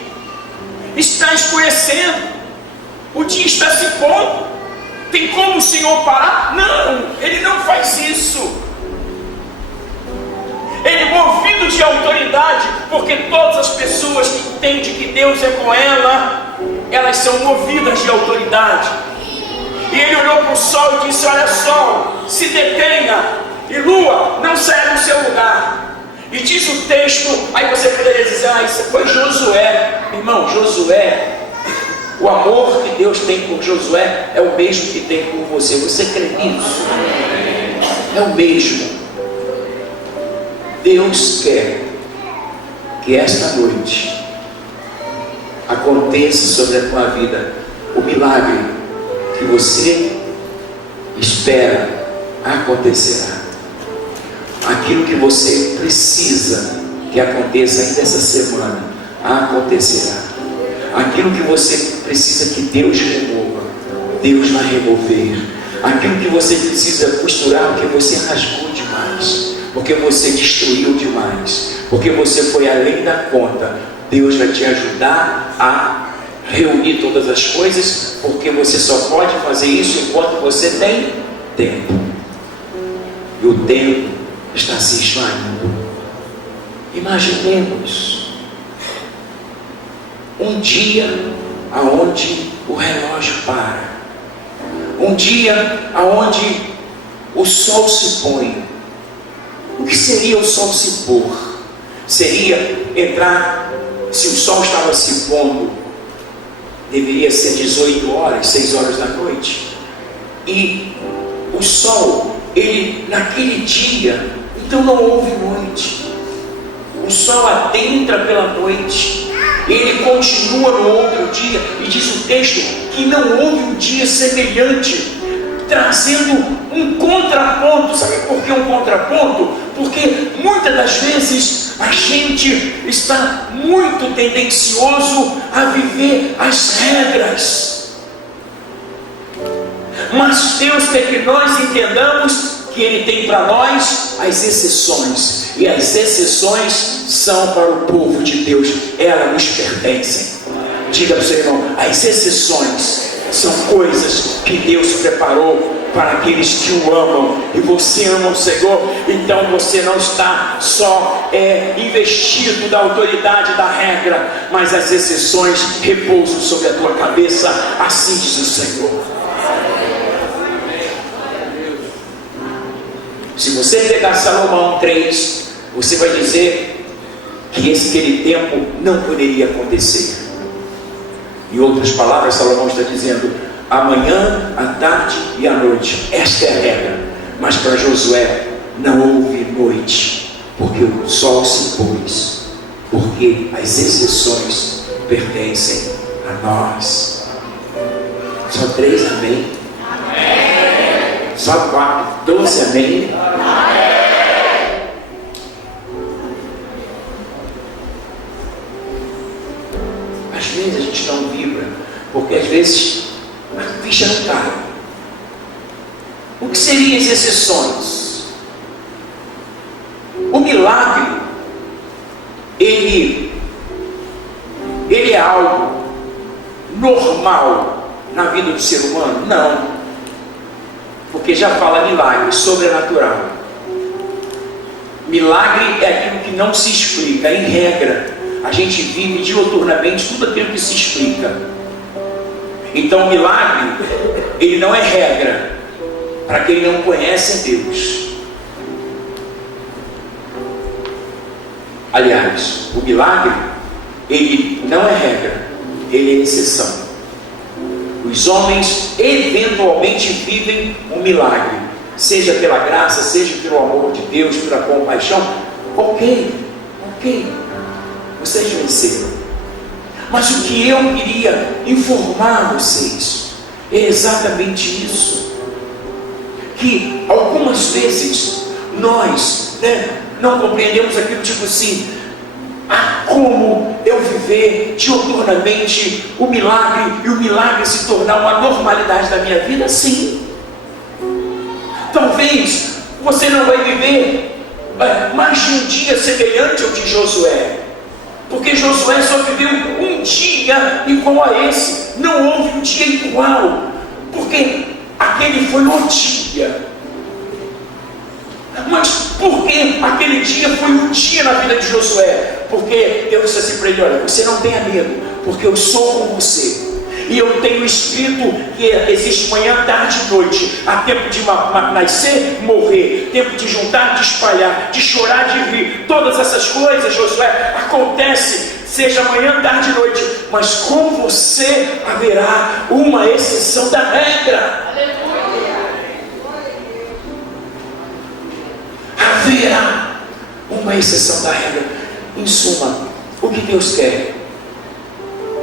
está escurecendo, o dia está se pondo, tem como o Senhor parar? Não, Ele não faz isso. Ele, movido de autoridade, porque todas as pessoas que entendem que Deus é com ela, elas são movidas de autoridade. E ele olhou para o sol e disse: olha, sol, se detenha, e lua, não saia do seu lugar. E diz o texto, aí você poderia dizer, isso foi Josué. Irmão, Josué, o amor que Deus tem por Josué é o mesmo que tem por você. Você crê nisso? É o mesmo. Deus quer que esta noite aconteça sobre a tua vida o milagre que você espera acontecerá. Aquilo que você precisa que aconteça ainda essa semana acontecerá. Aquilo que você precisa que Deus remova, Deus vai remover. Aquilo que você precisa costurar porque você rasgou demais, porque você destruiu demais, porque você foi além da conta, Deus vai te ajudar a reunir todas as coisas, porque você só pode fazer isso enquanto você tem tempo. E o tempo está se esvaindo. Imaginemos um dia aonde o relógio para, um dia aonde o sol se põe. O que seria o sol se pôr? Seria entrar, se o sol estava se pondo, deveria ser 18 horas, 6 horas da noite, e o sol, ele naquele dia, então não houve noite, o sol adentra pela noite, ele continua no outro dia, e diz o texto que não houve um dia semelhante, trazendo um contraponto. Sabe por que um contraponto? Porque muitas das vezes a gente está muito tendencioso a viver as regras, mas Deus quer que nós entendamos que Ele tem para nós as exceções, e as exceções são para o povo de Deus, elas nos pertencem. Diga para o seu irmão, as exceções são coisas que Deus preparou para aqueles que o amam, e você ama o Senhor, então você não está só investido da autoridade da regra, mas as exceções repousam sobre a tua cabeça, assim diz o Senhor. Se você pegar Salomão 3, você vai dizer que aquele tempo não poderia acontecer. Em outras palavras, Salomão está dizendo: amanhã, à tarde e à noite, esta é a regra. Mas para Josué não houve noite, porque o sol se pôs, porque as exceções pertencem a nós. Só 3, amém? Amém. Só 4, 12, amém? Amém. Às vezes a gente não vibra, porque às vezes a ficha não cai. O que seriam as exceções? O milagre, ele é algo normal na vida do ser humano? Não, porque já fala milagre, sobrenatural. Milagre é aquilo que não se explica, em regra. A gente vive diuturnamente tudo aquilo que se explica. Então o milagre, ele não é regra para quem não conhece a Deus. Aliás, o milagre, ele não é regra, ele é exceção. Os homens eventualmente vivem um milagre, seja pela graça, seja pelo amor de Deus, pela compaixão. Ok, vocês venceram. Mas o que eu queria informar vocês é exatamente isso, que algumas vezes nós não compreendemos aquilo, tipo assim: como eu viver diuturnamente o milagre, e o milagre se tornar uma normalidade da minha vida? Sim. Talvez você não vai viver mais de um dia semelhante ao de Josué, porque Josué só viveu um dia igual a esse. Não houve um dia igual, porque aquele foi o dia. Mas por que aquele dia foi um dia na vida de Josué? Porque Deus disse assim para ele: olha, você não tenha medo, porque eu sou com você. E eu tenho escrito que existe manhã, tarde e noite. Há tempo de nascer, morrer, tempo de juntar, de espalhar, de chorar, de rir. Todas essas coisas, Josué, acontecem, seja manhã, tarde e noite. Mas com você haverá uma exceção da regra. Haverá uma exceção da regra. Em suma, o que Deus quer?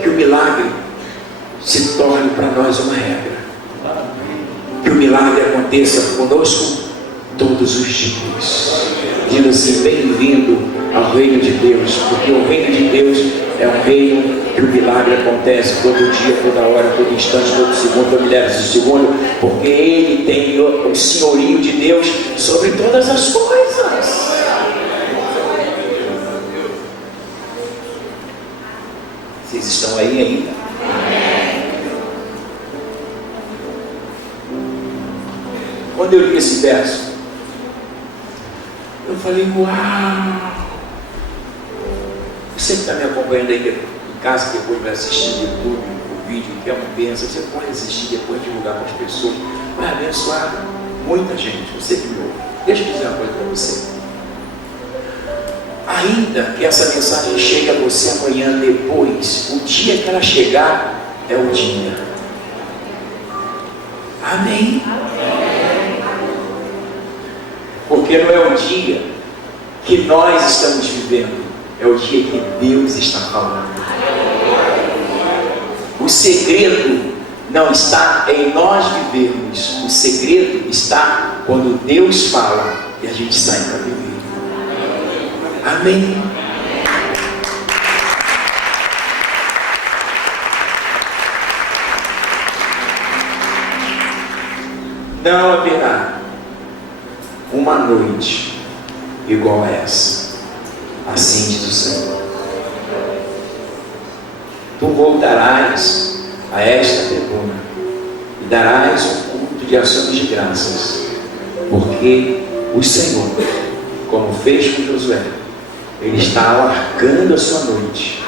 Que o milagre se torne para nós uma regra. Que o milagre aconteça conosco todos os dias. Diz assim: bem-vindo ao reino de Deus, porque o reino de Deus é um reino que o milagre acontece todo dia, toda hora, todo instante, todo segundo, todo milésimo de segundo, porque Ele tem o senhorio de Deus sobre todas as coisas. Vocês estão aí ainda? Quando eu li esse verso, eu falei: uau! Você que está me acompanhando aí em casa, depois vai assistir o YouTube, o vídeo, que é uma bênção, você pode assistir depois, divulgar para as pessoas, vai abençoar muita gente. Você que me ouve, deixa eu dizer uma coisa para você. Ainda que essa mensagem chegue a você amanhã, depois, o dia que ela chegar é o dia. Amém? Porque não é o dia que nós estamos vivendo, é o dia que Deus está falando. O segredo não está em nós vivermos, o segredo está quando Deus fala e a gente sai para viver. Amém? Não haverá uma noite igual a essa, assim diz o Senhor. Tu voltarás a esta tribuna e darás um culto de ações de graças, porque o Senhor, como fez com Josué, Ele está alargando a sua noite,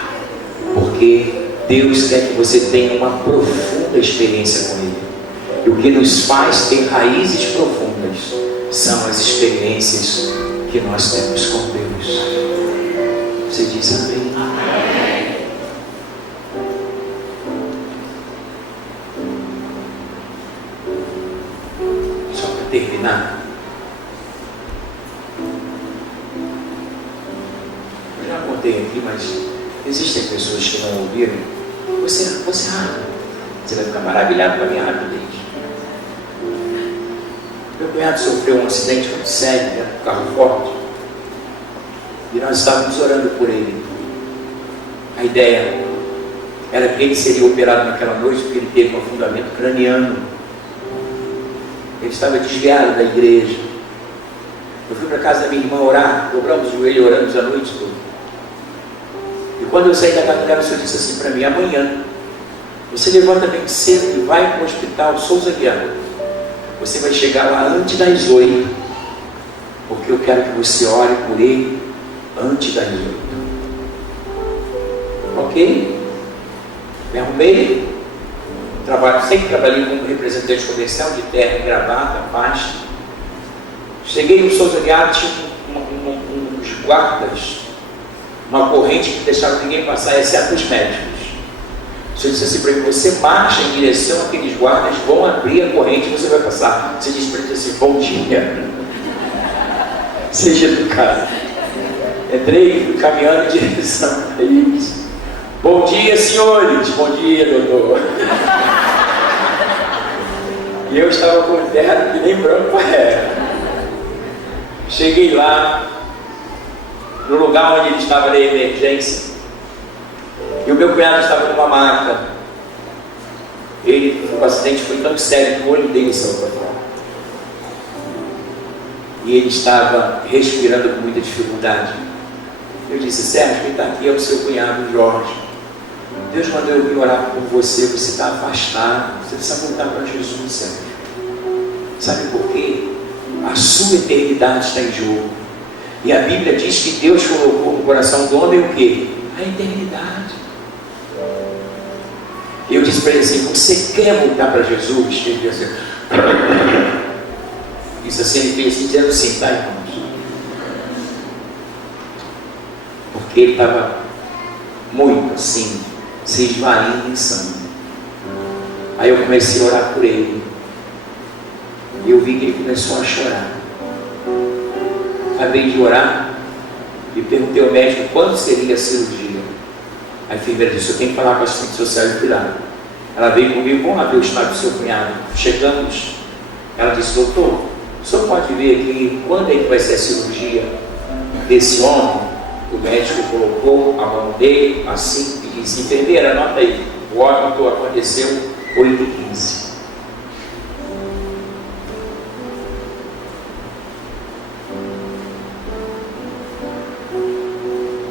porque Deus quer que você tenha uma profunda experiência com Ele. E o que nos faz ter raízes profundas são as experiências que nós temos com Deus. Você diz amém? Amém. Só para terminar, eu já contei aqui, mas existem pessoas que não ouviram. Você vai ficar maravilhado com a minha rapidez. Meu cunhado sofreu um acidente muito sério dentro do carro forte e nós estávamos orando por ele. A ideia era que ele seria operado naquela noite porque ele teve um afundamento craniano. Ele estava desviado da igreja. Eu fui para casa da minha irmã orar, dobramos o joelho e oramos a noite toda. E quando eu saí da casa dela, o Senhor disse assim para mim: amanhã você levanta bem cedo e vai para o hospital Souza Guiar. Você vai chegar lá antes das 8, porque eu quero que você ore por ele antes das 8. Ok? Me arrumei. Sempre trabalhei como representante comercial, de terno, gravata, pasta. Cheguei no Souza Guiar, tinha uns guardas, uma corrente que deixava ninguém passar, exceto os médicos. O Senhor disse assim para mim: você marcha em direção àqueles guardas, vão abrir a corrente e você vai passar. Você disse para ele assim: bom dia. Seja educado. Entrei caminhando em direção a eles. Bom dia, senhores. Bom dia, doutor. E eu estava com o terno que nem branco era. Cheguei lá, no lugar onde ele estava na emergência. E o meu cunhado estava numa maca. O acidente foi tão sério que o olho dele saiu para fora. E ele estava respirando com muita dificuldade. Eu disse: Sérgio, quem está aqui é o seu cunhado Jorge. Deus mandou eu vir orar por você. Você está afastado. Você precisa voltar para Jesus, Sérgio. Sabe por quê? A sua eternidade está em jogo. E a Bíblia diz que Deus colocou no coração do homem o quê? A eternidade. Eu disse para ele assim: você quer voltar para Jesus? Ele disse assim, isso assim, ele fez assim, dizendo sim, tá, irmãos? Porque ele estava muito assim, se esvaindo em sangue. Aí eu comecei a orar por ele. E eu vi que ele começou a chorar. Acabei de orar e perguntei ao médico quando seria a cirurgia. A enfermeira disse: eu tenho que falar com a assistente social e cuidar. Ela veio comigo: vamos lá ver o estado do seu cunhado. Chegamos, ela disse: doutor, o senhor pode ver aqui quando é que vai ser a cirurgia desse homem? O médico colocou a mão dele assim e disse: enfermeira, anota aí, o óbito aconteceu 8h15.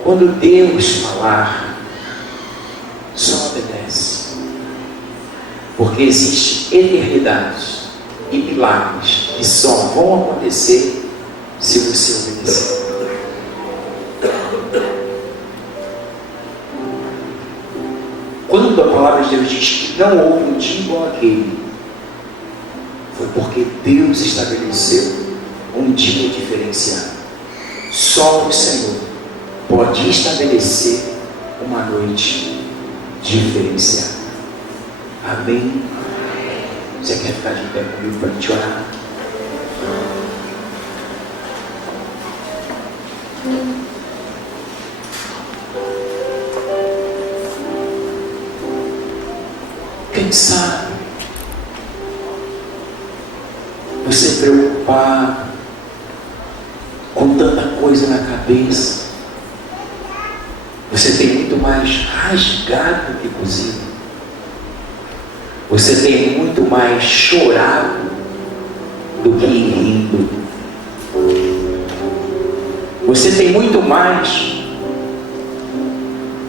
Quando Deus falar, só obedece. Porque existem eternidades e milagres que só vão acontecer se você obedecer. Quando a palavra de Deus diz que não houve um dia igual aquele, foi porque Deus estabeleceu um dia diferenciado. Só o Senhor pode estabelecer uma noite diferenciada. Amém? Você quer ficar de pé comigo para a gente orar? Quem sabe você preocupado com tanta coisa na cabeça, você tem muito mais rasgado do que cozido. Você tem muito mais chorado do que rindo. Você tem muito mais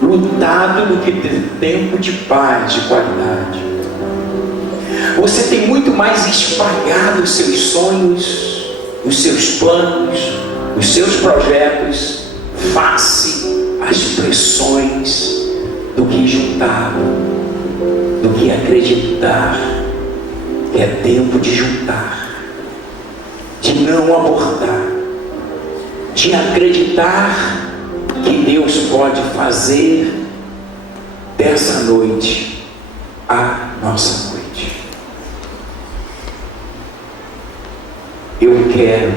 lutado do que ter tempo de paz, de qualidade. Você tem muito mais espalhado os seus sonhos, os seus planos, os seus projetos face às pressões do que juntar, do que acreditar que é tempo de juntar, de não abortar, de acreditar que Deus pode fazer dessa noite a nossa noite. Eu quero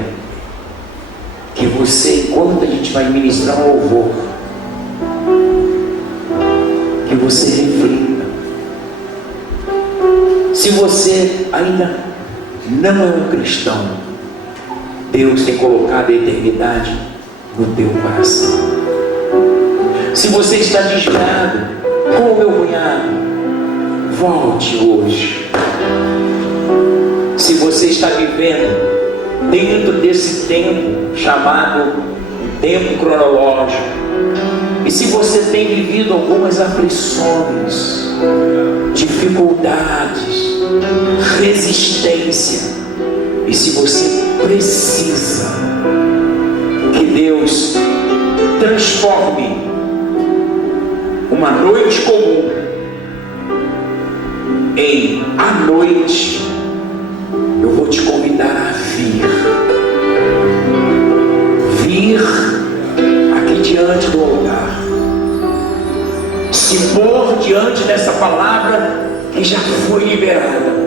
que você, enquanto a gente vai ministrar um louvor, que você reflita. Se você ainda não é um cristão, Deus tem colocado a eternidade no teu coração. Se você está desviado, como o meu cunhado, volte hoje. Se você está vivendo dentro desse tempo chamado tempo cronológico, e se você tem vivido algumas aflições, dificuldades, resistência, e se você precisa que Deus transforme uma noite comum em a noite, eu vou te convidar a vir aqui diante do altar, se pôr diante dessa palavra que já foi liberada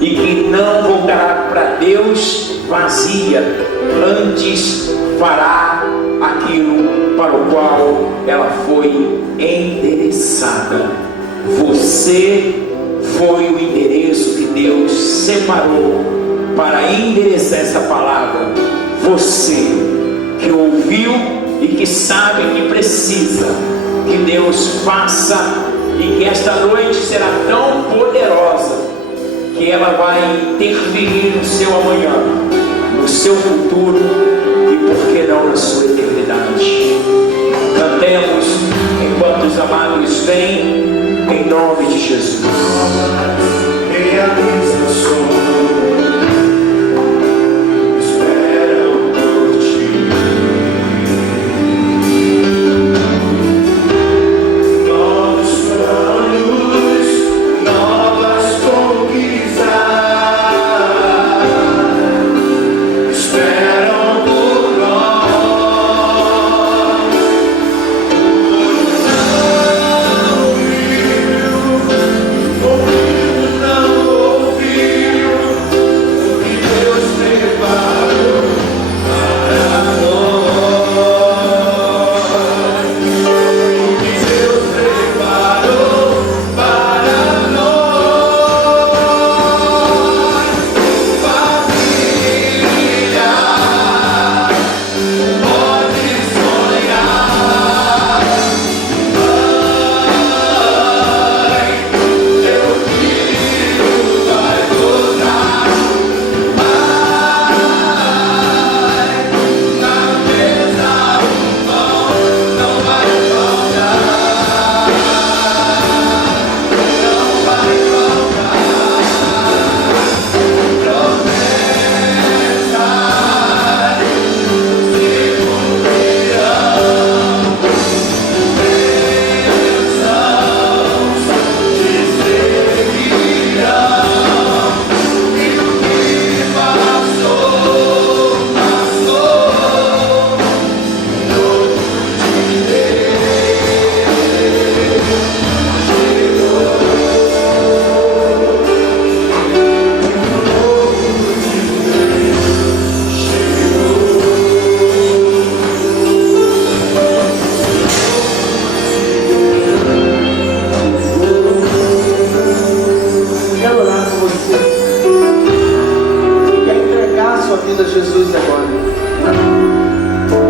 e que não voltará para Deus vazia, antes fará aquilo para o qual ela foi endereçada. Você foi o endereço que Deus separou para endereçar essa palavra. Você que ouviu e que sabe que precisa que Deus faça, e que esta noite será tão poderosa que ela vai interferir no seu amanhã, no seu futuro e por que não na sua eternidade. Cantemos enquanto os amados vêm, em nome de Jesus. Realiza o sonho. Jesus agora.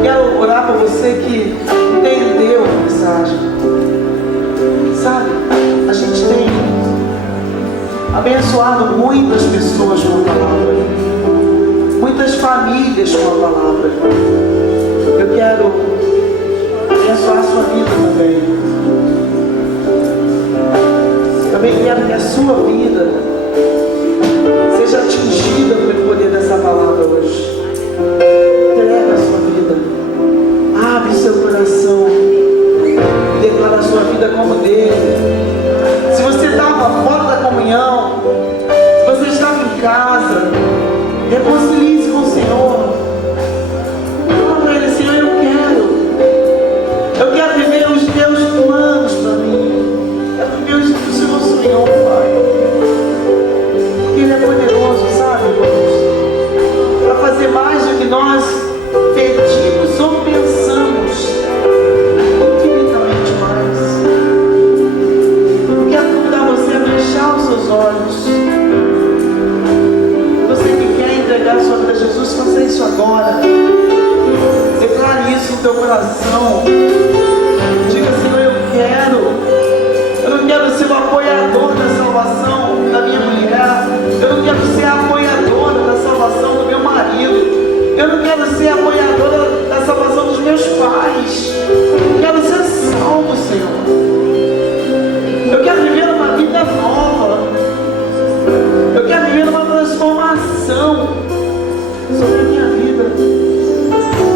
Quero orar por você que entendeu a mensagem. Sabe, a gente tem abençoado muitas pessoas com a palavra, muitas famílias com a palavra. Eu quero abençoar a sua vida também. Também quero que a sua vida seja atingida pelo poder dessa palavra hoje. Entrega a sua vida, abre seu coração e declara a sua vida como dele. Se você estava fora da comunhão, se você estava em casa, reconcilie-se com o Senhor. Fala para Ele: Senhor, eu quero viver os teus planos para mim. Eu quero viver o Senhor sonhou, Pai. Porque Ele é poderoso, sabe, irmãos, para fazer mais do que nós pedimos ou pensamos, infinitamente mais. Eu quero convidar você a fechar os seus olhos. Você que quer entregar a sua vida a Jesus, faça isso agora. Declare isso no teu coração. Diga: Senhor, eu não quero ser o apoiador da salvação da minha mulher. Eu não quero ser a apoiadora da salvação do meu marido. Eu não quero ser a apoiadora da salvação dos meus pais. Eu quero ser salvo, Senhor. Eu quero viver uma vida nova. Eu quero viver uma transformação sobre a minha vida.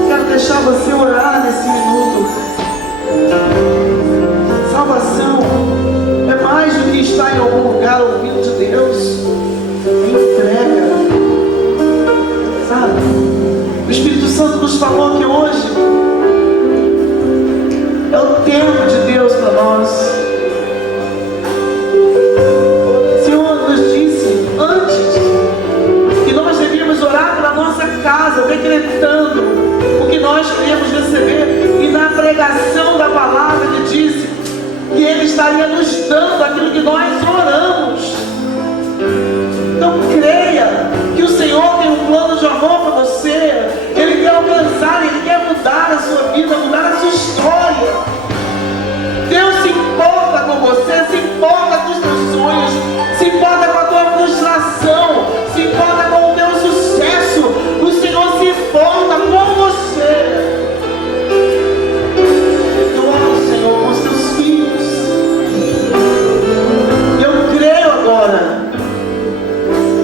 Quero deixar você orar nesse minuto. Salvação é mais do que estar em algum lugar ouvindo de Deus. Entrega, sabe? O Espírito Santo nos falou que hoje é o tempo de Deus para nós. O Senhor nos disse antes que nós devíamos orar pela nossa casa, decretando o que nós queremos receber, e na pregação da palavra Ele disse que Ele estaria nos dando aquilo que nós oramos. Então creia que o Senhor tem um plano de amor para você. Ele quer alcançar, Ele quer mudar a sua vida, mudar a sua história. Deus se importa com você, se importa com os teus sonhos, se importa com a tua frustração, se importa com o teu sucesso. O Senhor se importa com você. Adora o Senhor com os teus filhos. Eu creio agora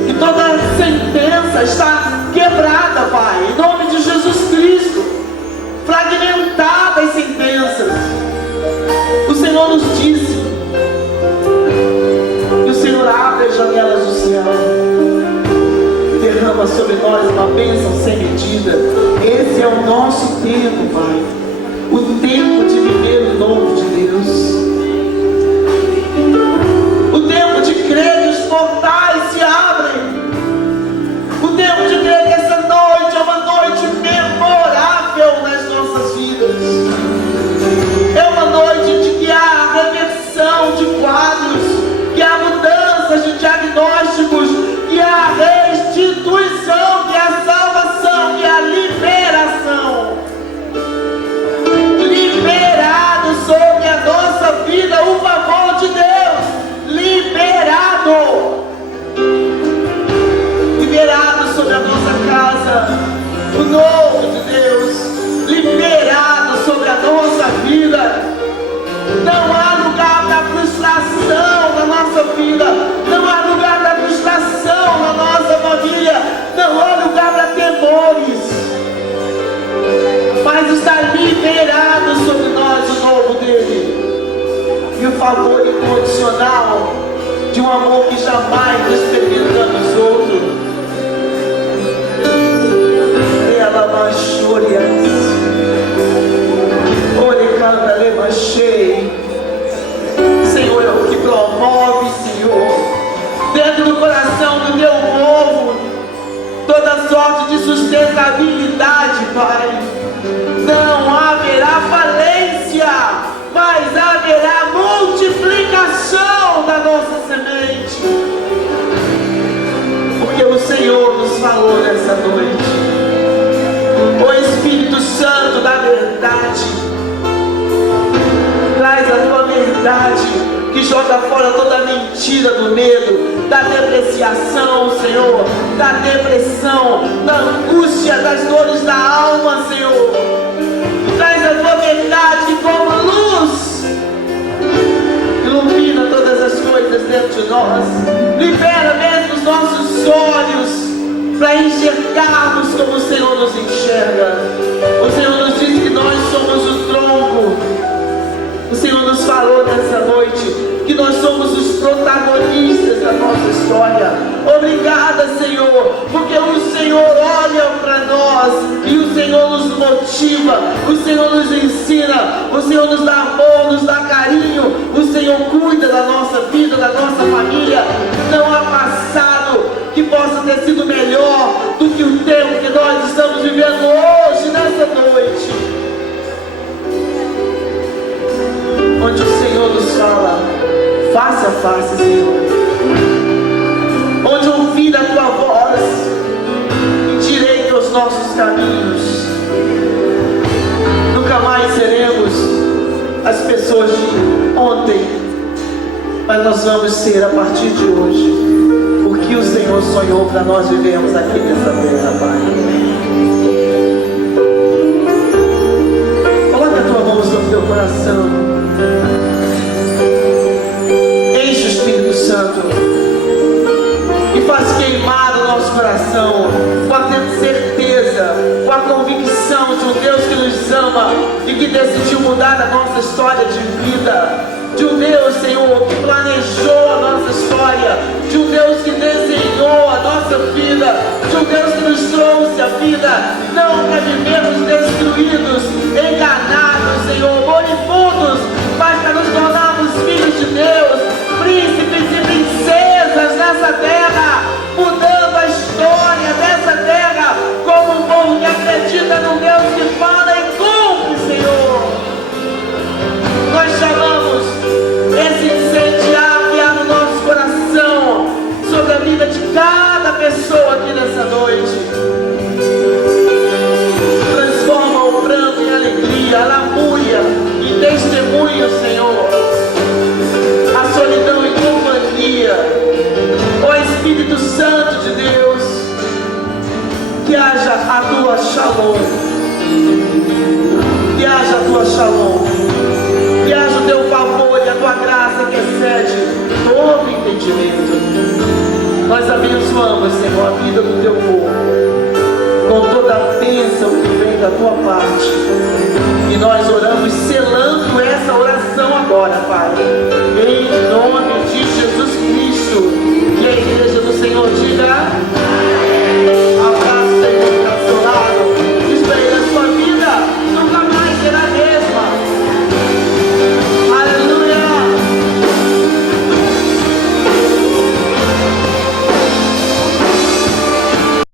que toda sentença está quebrada, Pai, em nome de Jesus Cristo. Fragmentadas sentenças. O Senhor nos disse que o Senhor abre as janelas do céu, derrama sobre nós uma bênção sem medida. Esse é o nosso tempo, Pai, o tempo de viver o novo de Deus, o tempo de crer que os portais se abrem, o tempo de crer que essa noite é uma noite memorável nas nossas vidas. É uma noite de que há reversão de quadros, que há mudanças de diagnósticos, que há restituição, que há salvação, que há liberação. Liberado sobre a nossa vida o favor de Deus. Liberado. Liberado sobre a nossa casa o novo de Deus. Liberado sobre a nossa vida. Não há lugar para frustração na nossa vida. Não há lugar para frustração na nossa família. Não há lugar para temores. Mas está liberado sobre nós o novo dele. E o favor incondicional de um amor que jamais experimentamos outro. Ela machoria. Senhor, é o que promove, Senhor, dentro do coração do teu povo, toda sorte de sustentabilidade, Pai. Não haverá falência, mas haverá multiplicação da nossa semente. Porque o Senhor nos falou nessa noite autoridade que joga fora toda a mentira do medo, da depreciação, Senhor, da depressão, da angústia, das dores da alma, Senhor. Traz a tua verdade como luz, ilumina todas as coisas dentro de nós, libera mesmo os nossos olhos para enxergarmos como o Senhor nos enxerga. O Senhor nos diz que nós somos o tronco. O Senhor nos falou nessa noite que nós somos os protagonistas da nossa história. Obrigada, Senhor, porque o Senhor olha para nós e o Senhor nos motiva, o Senhor nos ensina, o Senhor nos dá amor, nos dá carinho, o Senhor cuida da nossa vida, da nossa família. Não há passado que possa ter sido melhor do que o tempo que nós estamos vivendo hoje, nessa noite, onde o Senhor nos fala face a face, Senhor, onde ouvir a tua voz endireita os nossos caminhos. Nunca mais seremos as pessoas de ontem, mas nós vamos ser a partir de hoje o que o Senhor sonhou para nós vivermos aqui nessa terra, Pai. Coloque a tua mão sobre o teu coração. Enche o Espírito Santo e faz queimar o nosso coração com a certeza, com a convicção de um Deus que nos ama e que decidiu mudar a nossa história de vida. De um Deus, Senhor, que planejou a nossa história, de um Deus que desenhou a nossa vida, de um Deus que nos trouxe a vida, não para vivermos destruídos, enganados, Senhor, moribundos, mas para nos tornarmos filhos de Deus, príncipes e princesas nessa terra, mudando a história dessa terra, como um povo que acredita no Deus que fala e cumpre, Senhor. Nós chamamos esse incendiar que há no nosso coração sobre a vida de cada pessoa aqui nessa noite. Transforma o pranto em alegria, a lamúria em testemunho, Senhor, a solidão em companhia. Ó Espírito Santo de Deus, que haja a tua shalom, que haja a tua shalom, que haja o teu favor e a tua graça que excede todo entendimento. Nós abençoamos, Senhor, a vida do teu povo com toda a bênção que vem da tua parte.